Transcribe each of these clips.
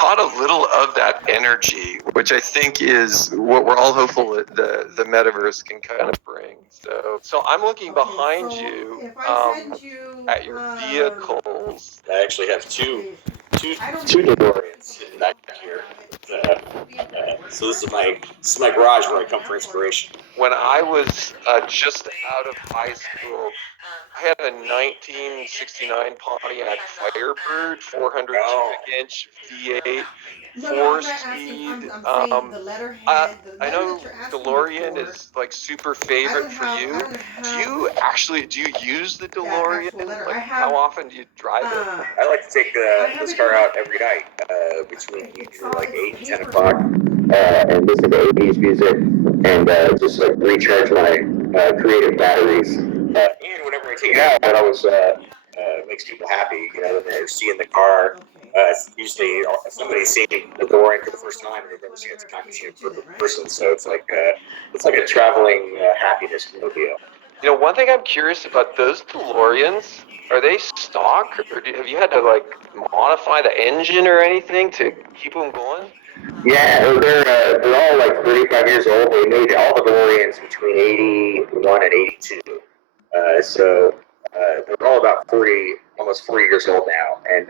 caught a little of that energy, which I think is what we're all hopeful that the metaverse can kind of bring. So I'm looking behind you at your vehicles. I actually have two DeLoreans sitting back here. So this is my garage where I come for inspiration. When I was just out of high school, I had a 1969 Pontiac Firebird, 400 cubic inch V8, 4-speed. I know DeLorean is like super favorite for you. Do you use the DeLorean? Like, how often do you drive it? I like to take this car out every night between usually like 8 and 10 o'clock and listen to 80s music and just like recharge my creative batteries. And whenever I take it out, it always makes people happy. You know, when they're seeing the car. It's usually somebody's seeing the DeLorean for the first time and they've never seen a time machine in person. So it's like a traveling happiness mobile. You know, one thing I'm curious about, those DeLoreans, are they stock, or have you had to like modify the engine or anything to keep them going? Yeah, they're all like 35 years old. They made all the DeLoreans between 81 and 82. So they're all about 40, almost 40 years old now, and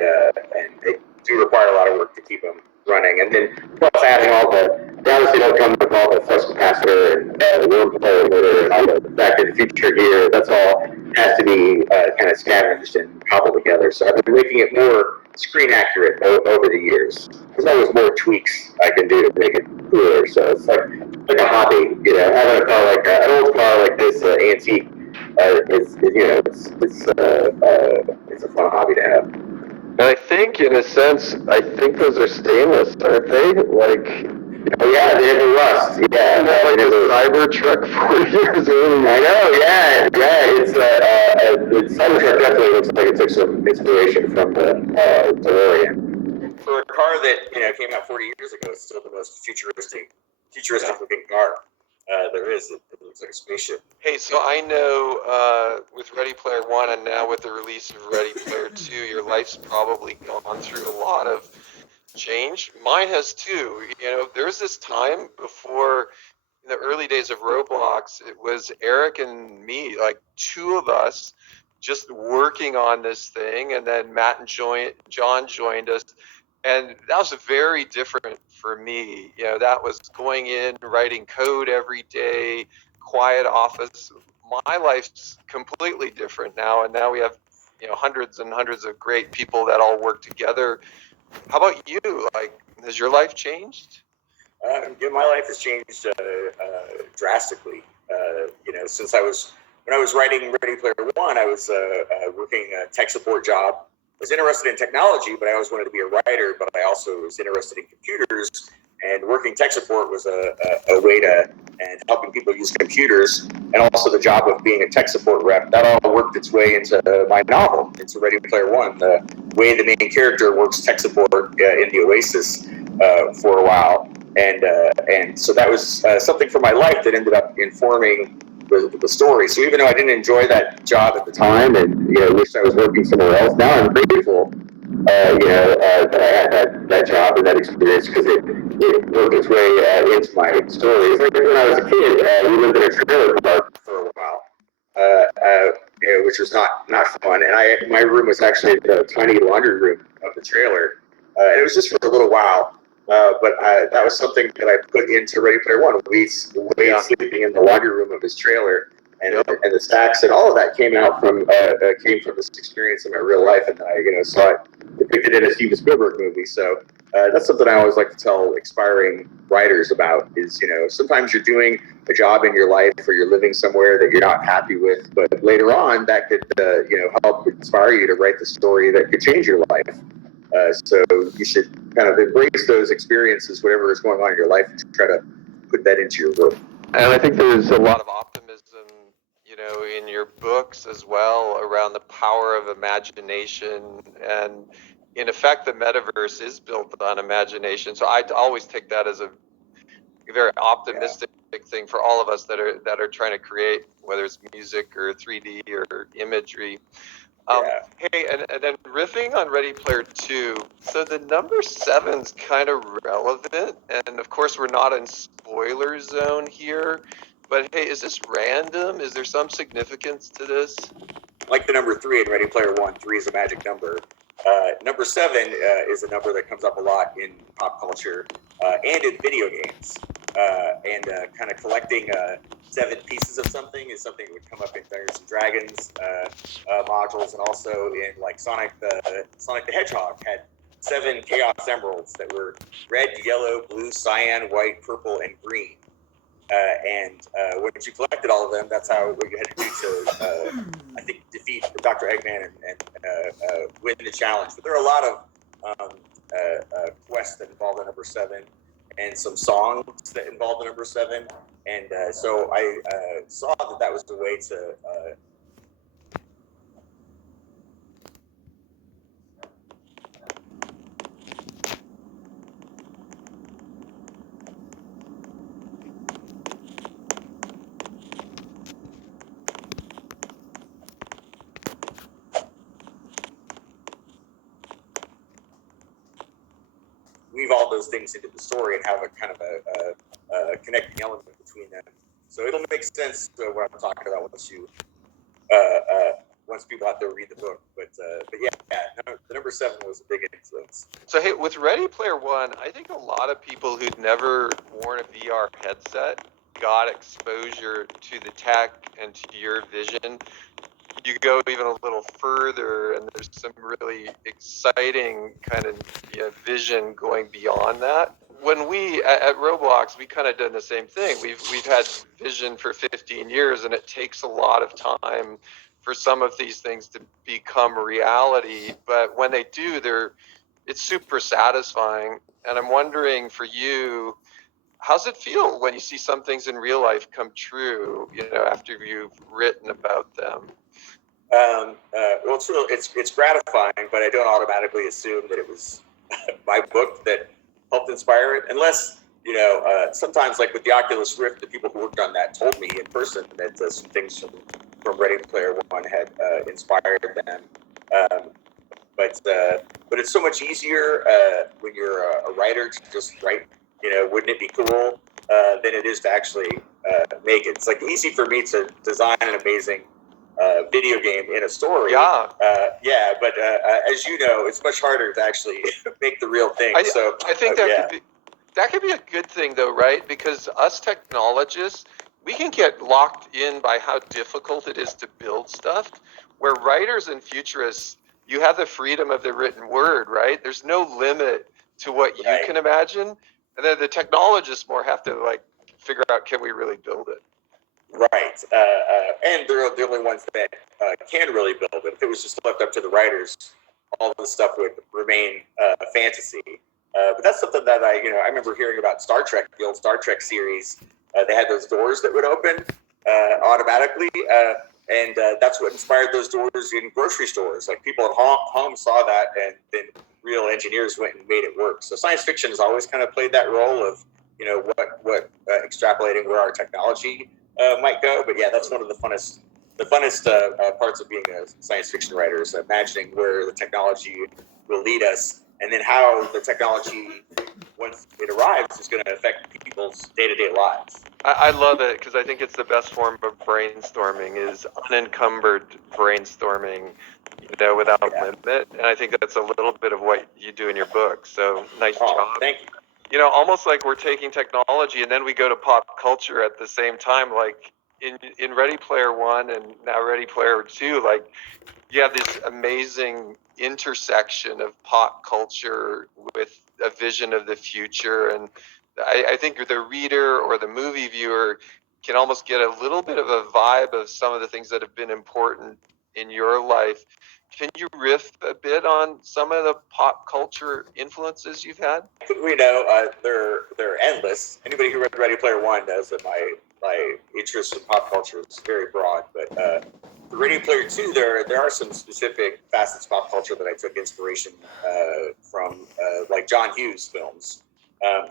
they do require a lot of work to keep them running. And then plus adding all they obviously don't come with all the flux capacitor and room flow motor and all the Back to the Future gear. That's all has to be kind of scavenged and cobbled together. So I've been making it more screen accurate over the years. There's always more tweaks I can do to make it cooler. So it's like a hobby, you know. Having a car like an old car like this, antique, it's a fun hobby to have. And I think, in a sense, those are stainless, aren't they? Like, oh yeah, they have a rust. Yeah, like a Cybertruck 40 years old. I know. Yeah. The Cybertruck definitely looks like it took some inspiration from the DeLorean. For a car that came out 40 years ago, it's still the most futuristic looking car there is. It looks like a spaceship. Hey, so I know with Ready Player One and now with the release of Ready Player Two, your life's probably gone through a lot of change. Mine has too. You know, there was this time before, in the early days of Roblox, it was Eric and me, like two of us, just working on this thing, and then Matt and John joined us. And that was very different for me. You know, that was going in, writing code every day, quiet office. My life's completely different now, and now we have, hundreds and hundreds of great people that all work together. How about you? Like, has your life changed? My life has changed drastically. Since when I was writing Ready Player One, I was working a tech support job. I was interested in technology, but I always wanted to be a writer. But I also was interested in computers, and working tech support was a way and helping people use computers, and also the job of being a tech support rep. That all worked its way into my novel, into Ready Player One. The way the main character works tech support in the Oasis for a while, and so that was something from my life that ended up informing the story. So even though I didn't enjoy that job at the time, and wished I was working somewhere else, now I'm grateful that I had that job and that experience, because it worked its way into my stories. Like when I was a kid, we lived in a trailer park for a while, which was not fun. And my room was actually the tiny laundry room of the trailer. And it was just for a little while. But that was something that I put into Ready Player One. Wade sleeping in the laundry room of his trailer, and the stacks and all of that came from this experience in my real life, and I saw it depicted in a Steven Spielberg movie. So that's something I always like to tell aspiring writers about. Is sometimes you're doing a job in your life, or you're living somewhere that you're not happy with, but later on that could help inspire you to write the story that could change your life. So you should kind of embrace those experiences, whatever is going on in your life, and try to put that into your work. And I think there's a lot of optimism, in your books as well, around the power of imagination. And in effect, the metaverse is built on imagination. So I always take that as a very optimistic thing for all of us that are trying to create, whether it's music or 3D or imagery. Yeah. Hey, and then riffing on Ready Player Two, so the number seven's kind of relevant, and of course we're not in spoiler zone here, but hey, is this random? Is there some significance to this? Like the number three in Ready Player One, three is a magic number. Number seven is a number that comes up a lot in pop culture and in video games. And kind of collecting seven pieces of something is something that would come up in Dungeons and Dragons modules, and also in like Sonic the Hedgehog had seven Chaos Emeralds that were red, yellow, blue, cyan, white, purple, and green. And once you collected all of them, that's how what you had to do to, I think, defeat Dr. Eggman and win the challenge. But there are a lot of quests that involve the number seven, and some songs that involve the number seven. And so I saw that was a way to weave all those things into the story and have a kind of a connecting element between them. So it'll make sense what I'm talking about once people have to read the book. But yeah, the number seven was a big influence. So hey, with Ready Player One, I think a lot of people who'd never worn a VR headset got exposure to the tech and to your vision. You go even a little further, and there's some really exciting kind of vision going beyond that. When we at Roblox, we kind of done the same thing. We've had vision for 15 years, and it takes a lot of time for some of these things to become reality. But when they do, it's super satisfying. And I'm wondering for you, how's it feel when you see some things in real life come true, after you've written about them? Well, it's gratifying, but I don't automatically assume that it was my book that helped inspire it, unless sometimes, like with the Oculus Rift, the people who worked on that told me in person that some things from Ready Player One had inspired them. But it's so much easier when you're a writer to just write. Wouldn't it be cool than it is to actually make it? It's like easy for me to design an amazing video game in a story. Yeah. But as you know, it's much harder to actually make the real thing. I think that could be a good thing, though, right? Because us technologists, we can get locked in by how difficult it is to build stuff. Where writers and futurists, you have the freedom of the written word, right? There's no limit to what you can imagine, and then the technologists more have to figure out, can we really build it? Right, and they're the only ones that can really build it. If it was just left up to the writers, all the stuff would remain fantasy. But that's something that I remember hearing about Star Trek, the old Star Trek series. They had those doors that would open automatically, and that's what inspired those doors in grocery stores. Like people at home saw that, and then real engineers went and made it work. So science fiction has always kind of played that role of what extrapolating where our technology might go. But yeah, that's one of the funnest parts of being a science fiction writer, is imagining where the technology will lead us, and then how the technology, once it arrives, is going to affect people's day-to-day lives. I love it, because I think it's the best form of brainstorming, is unencumbered brainstorming, without limit. And I think that's a little bit of what you do in your book. So nice job. Thank you. Almost like we're taking technology and then we go to pop culture at the same time. Like in Ready Player One and now Ready Player Two, you have this amazing intersection of pop culture with a vision of the future. And I think the reader or the movie viewer can almost get a little bit of a vibe of some of the things that have been important in your life. Can you riff a bit on some of the pop culture influences you've had? I think we know they're endless. Anybody who read Ready Player One knows that my interest in pop culture is very broad. But for Ready Player Two, there are some specific facets of pop culture that I took inspiration from, like John Hughes films.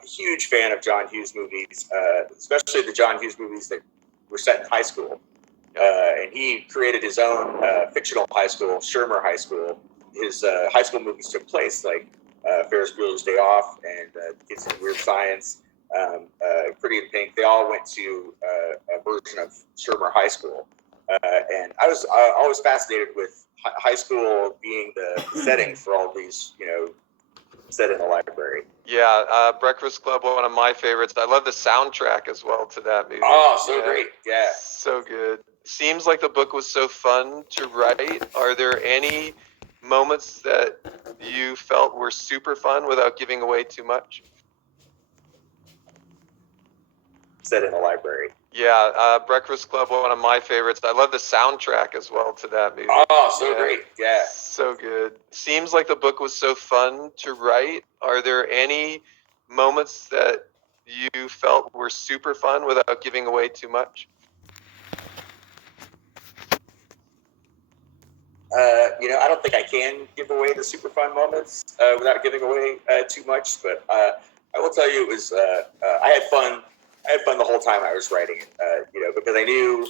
Huge fan of John Hughes movies, especially the John Hughes movies that were set in high school. And he created his own fictional high school, Shermer High School. His high school movies took place like Ferris Bueller's Day Off and Kids in Weird Science, Pretty in Pink. They all went to a version of Shermer High School. And I was always fascinated with high school being the setting for all these, set in a library. Yeah, Breakfast Club, one of my favorites. I love the soundtrack as well to that movie. Oh, so great. Yeah. So good. Seems like the book was so fun to write. Are there any moments that you felt were super fun without giving away too much? Set in a library. Yeah, Breakfast Club, one of my favorites. I love the soundtrack as well to that movie. Oh, so great. Yeah. So good. Seems like the book was so fun to write. Are there any moments that you felt were super fun without giving away too much? I don't think I can give away the super fun moments without giving away too much, but I will tell you it was I had fun. I had fun the whole time I was writing it, because I knew,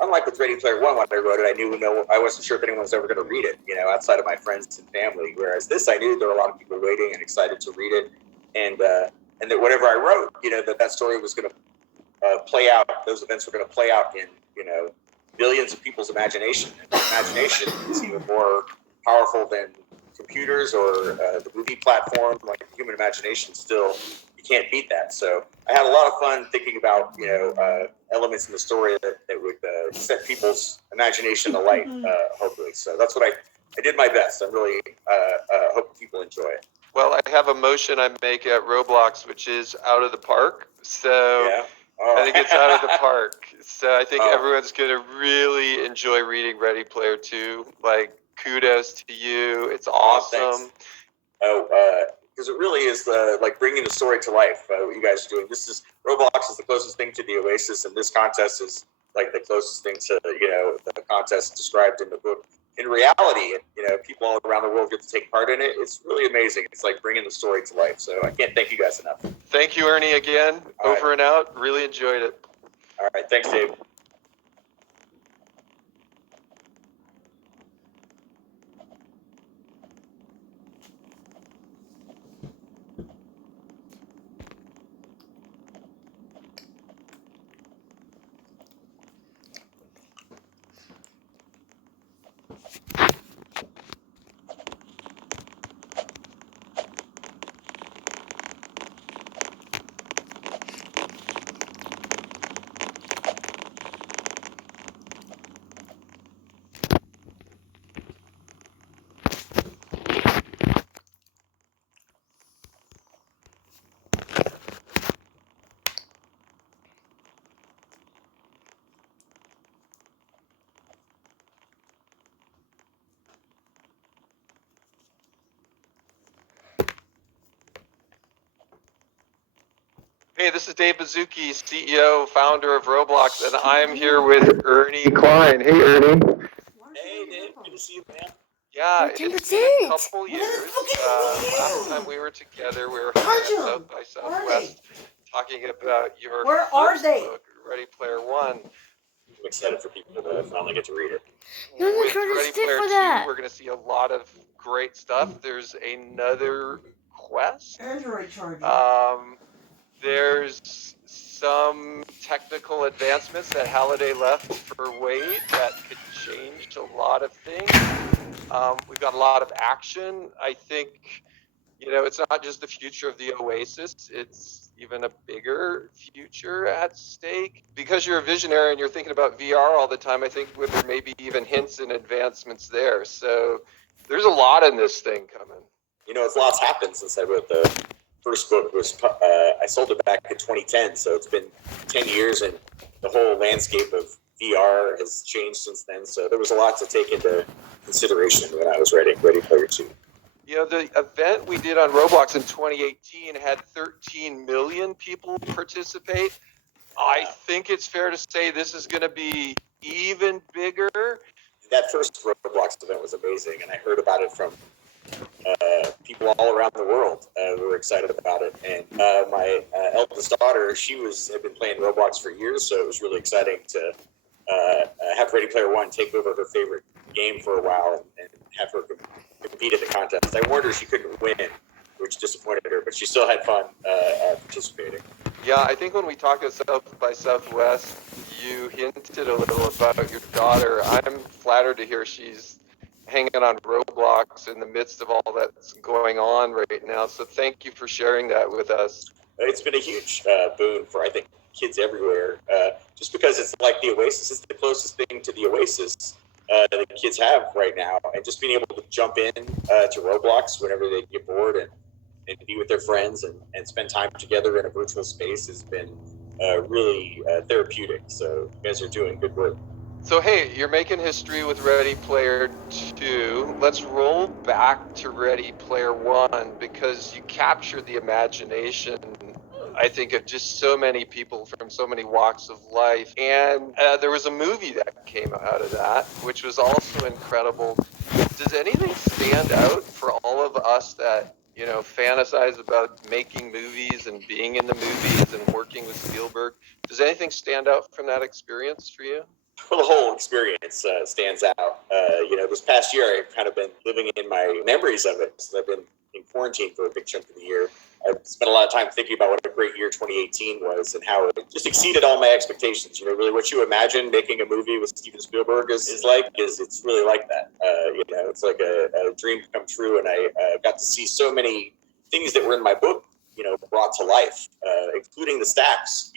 unlike with Ready Player One, when I wrote it, I wasn't sure if anyone was ever going to read it, outside of my friends and family. Whereas this, I knew there were a lot of people waiting and excited to read it, and that whatever I wrote, that story was going to play out. Those events were going to play out in, billions of people's imagination. And imagination is even more powerful than computers or the movie platform. Like the human imagination, still, you can't beat that. So I had a lot of fun thinking about elements in the story that would set people's imagination alight, hopefully. So that's what I did my best. I'm really hoping people enjoy it. Well, I have a motion I make at Roblox, which is out of the park. So Yeah. Oh. I think it's out of the park. So I think everyone's going to really enjoy reading Ready Player 2. Like, kudos to you. It's awesome. Because it really is like bringing the story to life. What you guys are doing. Roblox is the closest thing to the Oasis, and this contest is like the closest thing to the contest described in the book. In reality, people all around the world get to take part in it. It's really amazing. It's like bringing the story to life. So I can't thank you guys enough. Thank you, Ernie, again. Over and out. Really enjoyed it. All right. Thanks, Dave. Hey, this is Dave Baszucki, CEO, founder of Roblox, and I'm here with Ernie Klein. Hey, Ernie. Hey, Dave. Good to see you, man. Yeah, it's been a couple years. Last time we were together, we were at South by Southwest talking about your first book, Ready Player One. I'm excited for people to finally get to read it. With Ready Player 2, we're going to see a lot of great stuff. There's another quest. Android charger. There's some technical advancements that Halliday left for Wade that could change a lot of things. We've got a lot of action. I think, it's not just the future of the Oasis. It's even a bigger future at stake. Because you're a visionary and you're thinking about VR all the time, I think there may be even hints and advancements there. So there's a lot in this thing coming. It's lots happened since I wrote the first book. I sold it back in 2010, so it's been 10 years, and the whole landscape of VR has changed since then. So there was a lot to take into consideration when I was writing Ready Player 2. The event we did on Roblox in 2018 had 13 million people participate. I think it's fair to say this is going to be even bigger. That first Roblox event was amazing, and I heard about it from people all around the world who were excited about it. And my eldest daughter, had been playing Roblox for years, so it was really exciting to have Ready Player One take over her favorite game for a while and have her compete in the contest. I warned her she couldn't win, which disappointed her, but she still had fun participating. Yeah, I think when we talked at South by Southwest, you hinted a little about your daughter. I'm flattered to hear she's hanging on Roblox in the midst of all that's going on right now. So thank you for sharing that with us. It's been a huge boon for, I think, kids everywhere. Just because it's like the Oasis, it's the closest thing to the Oasis that kids have right now. And just being able to jump in to Roblox whenever they get bored and be with their friends and spend time together in a virtual space has been really therapeutic. So you guys are doing good work. So hey, you're making history with Ready Player 2. Let's roll back to Ready Player 1 because you captured the imagination, I think, of just so many people from so many walks of life. And there was a movie that came out of that, which was also incredible. Does anything stand out for all of us that, you know, fantasize about making movies and being in the movies and working with Spielberg? Does anything stand out from that experience for you? Well, the whole experience stands out. This past year, I've kind of been living in my memories of it. So I've been in quarantine for a big chunk of the year. I've spent a lot of time thinking about what a great year 2018 was and how it just exceeded all my expectations. You know, really what you imagine making a movie with Steven Spielberg is it's really like that. It's like a dream come true. And I got to see so many things that were in my book, brought to life, including the stacks,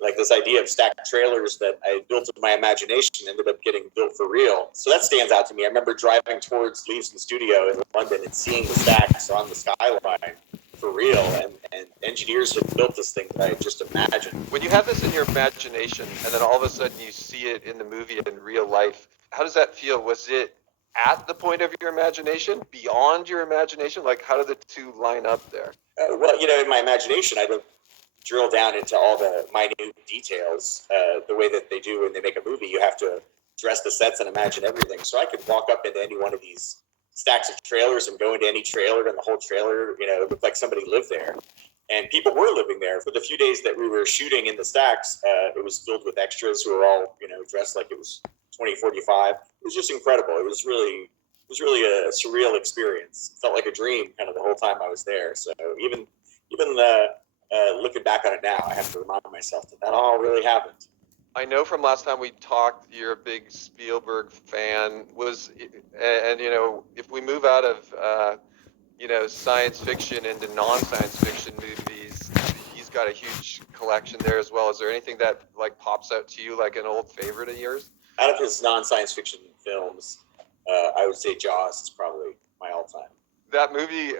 like this idea of stacked trailers that I built in my imagination ended up getting built for real. So that stands out to me. I remember driving towards Leavesden Studio in London and seeing the stacks on the skyline for real, and engineers had built this thing that I had just imagined. When you have this in your imagination and then all of a sudden you see it in the movie in real life, how does that feel? Was it at the point of your imagination, beyond your imagination? Like, how do the two line up there? In my imagination, I would drill down into all the minute details, the way that they do when they make a movie. You have to dress the sets and imagine everything. So I could walk up into any one of these stacks of trailers and go into any trailer, and the whole trailer, it looked like somebody lived there. And people were living there. For the few days that we were shooting in the stacks, it was filled with extras who were all, dressed like it was 2045. It was just incredible. It was really a surreal experience. It felt like a dream kind of the whole time I was there. So even looking back on it now, I have to remind myself that all really happened. I know from last time we talked, you're a big Spielberg fan. If we move out of, science fiction into non-science fiction movies, he's got a huge collection there as well. Is there anything that pops out to you like an old favorite of yours? Out of his non-science fiction films, I would say Jaws is probably my all-time. That movie,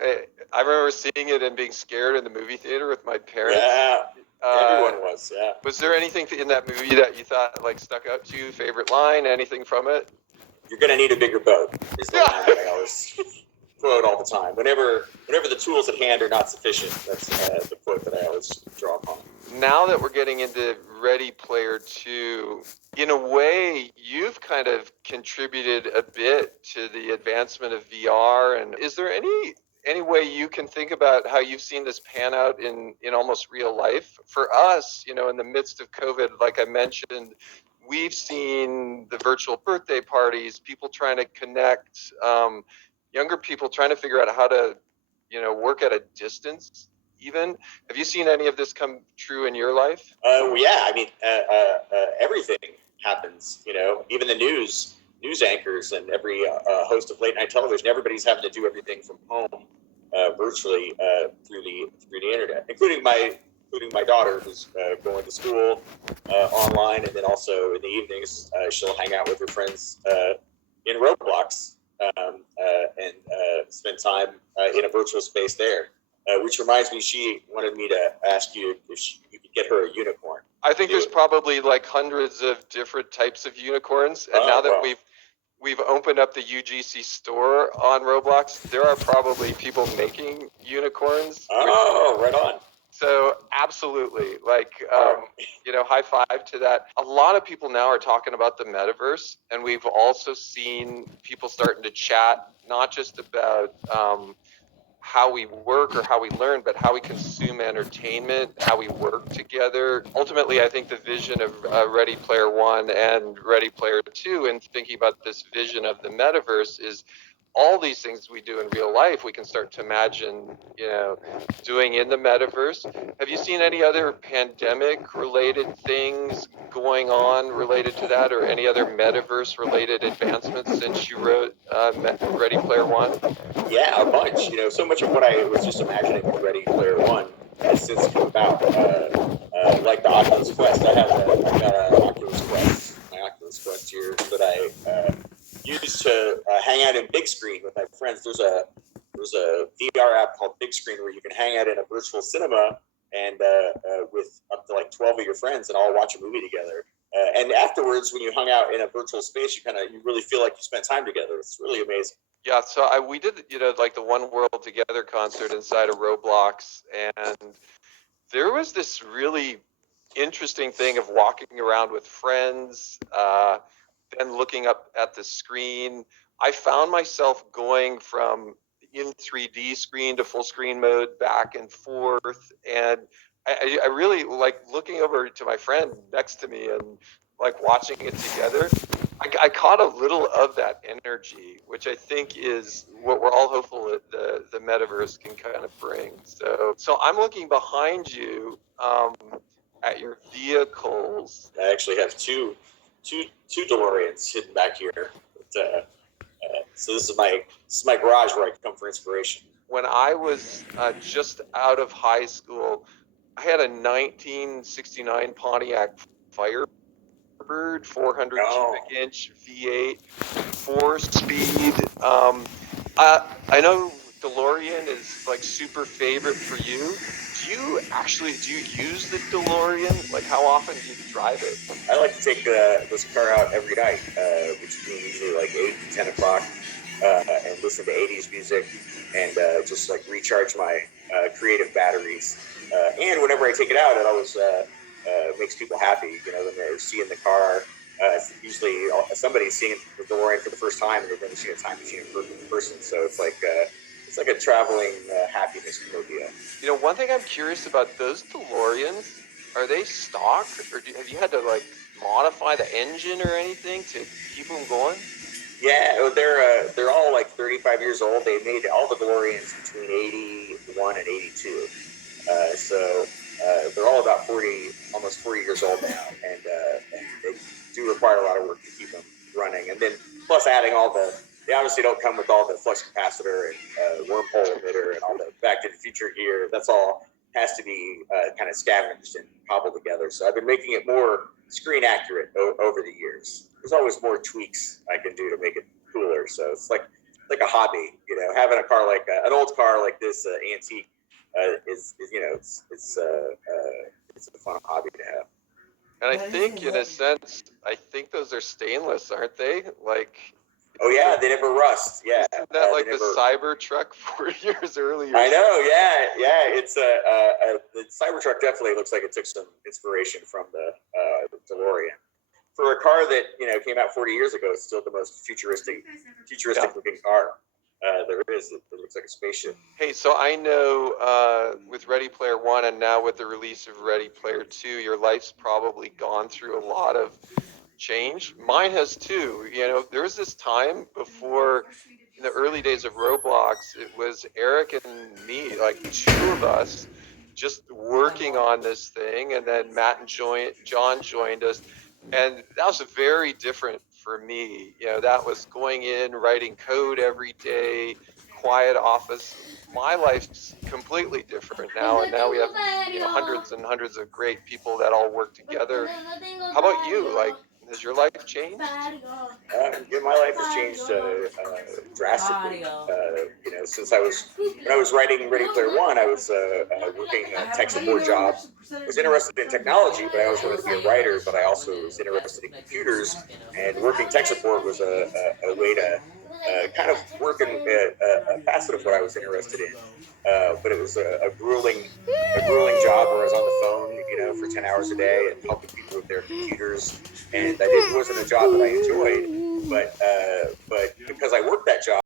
I remember seeing it and being scared in the movie theater with my parents. Yeah, everyone was, yeah. Was there anything in that movie that you thought stuck out to you? Favorite line, anything from it? You're going to need a bigger boat is the line that I always quote all the time. Whenever the tools at hand are not sufficient, that's the quote that I always draw upon. Now that we're getting into Ready Player 2, in a way, you've kind of contributed a bit to the advancement of VR. And is there any way you can think about how you've seen this pan out in almost real life? For us, in the midst of COVID, like I mentioned, we've seen the virtual birthday parties, people trying to connect, younger people trying to figure out how to, work at a distance. Even have you seen any of this come true in your life? Yeah, I mean, everything happens. Even the news anchors and every host of late night television. Everybody's having to do everything from home, virtually through the internet, including my daughter who's going to school online, and then also in the evenings she'll hang out with her friends in Roblox and spend time in a virtual space there. Which reminds me, she wanted me to ask you if you could get her a unicorn. I think there's probably hundreds of different types of unicorns, and now that we've opened up the UGC store on Roblox, there are probably people making unicorns. Oh, right on. So absolutely, high five to that. A lot of people now are talking about the metaverse, and we've also seen people starting to chat not just about how we work or how we learn, but how we consume entertainment, how we work together. Ultimately, I think the vision of Ready Player One and Ready Player Two, and thinking about this vision of the metaverse, is all these things we do in real life, we can start to imagine, doing in the metaverse. Have you seen any other pandemic-related things going on related to that, or any other metaverse-related advancements since you wrote Ready Player One? Yeah, a bunch. So much of what I was just imagining with Ready Player One has since come about. Like the Oculus Quest, I've got an Oculus Quest, my Oculus Quest here that I use to hang out in big screen with my friends. There's a VR app called Big Screen where you can hang out in a virtual cinema and with up to like 12 of your friends and all watch a movie together. And afterwards, when you hung out in a virtual space, you really feel like you spent time together. It's really amazing. Yeah, so we did, like the One World Together concert inside of Roblox, and there was this really interesting thing of walking around with friends, then looking up at the screen. I found myself going from in 3D screen to full screen mode back and forth, and I really like looking over to my friend next to me and like watching it together. I caught a little of that energy, which I think is what we're all hopeful that the metaverse can kind of bring. So I'm looking behind you at your vehicles. I actually have two DeLoreans hidden back here. But, so this is my garage where I come for inspiration. When I was just out of high school, I had a 1969 Pontiac Firebird 400 cubic inch V8, 4-speed. I know DeLorean is like super favorite for you. Do you use the DeLorean? Like, how often do you drive it? I like to take this car out every night, between usually like 8 to 10 o'clock, and listen to 80s music and just like recharge my creative batteries. And whenever I take it out, it always makes people happy. When they're seeing the car, usually somebody's seeing the DeLorean for the first time and they've never seen a time machine in person. So it's like a traveling happiness mobile. One thing I'm curious about, those DeLoreans, are they stock, or have you had to like modify the engine or anything to keep them going? Yeah, they're all like 35 years old. They made all the DeLoreans between 81 and 82. So they're all about almost 40 years old now, and they do require a lot of work to keep them running. And then plus adding they obviously don't come with all the flux capacitor and wormhole emitter and all the Back to the Future gear. That's all has to be kind of scavenged and cobbled together. So I've been making it more screen accurate over the years. There's always more tweaks I can do to make it cooler. So it's like a hobby, having a car like an old car like this antique is it's a fun hobby to have. And I think in a sense, those are stainless, aren't they? Like, oh yeah, they never rust. Yeah, isn't that like the Cybertruck 4 years earlier? I know. Yeah. It's the Cybertruck definitely looks like it took some inspiration from the DeLorean. For a car that came out 40 years ago, it's still the most futuristic looking car there is. It looks like a spaceship. Hey, so I know with Ready Player One and now with the release of Ready Player Two, your life's probably gone through a lot of change. Mine has too. There was this time before, in the early days of Roblox, it was Eric and me, like two of us, just working on this thing, and then Matt and John joined us, and that was very different for me. That was going in, writing code every day, quiet office. My life's completely different now, and now we have hundreds and hundreds of great people that all work together. How about you? Like, has your life changed? My life has changed drastically. Since when I was writing Ready Player One, I was working a tech support job. I was interested in technology, but I always wanted to be a writer. But I also was interested in computers, and working tech support was a way to kind of work in a facet of what I was interested in. But it was a grueling job where I was on the phone, for 10 hours a day and helping people with their computers. And it wasn't a job that I enjoyed, but because I worked that job,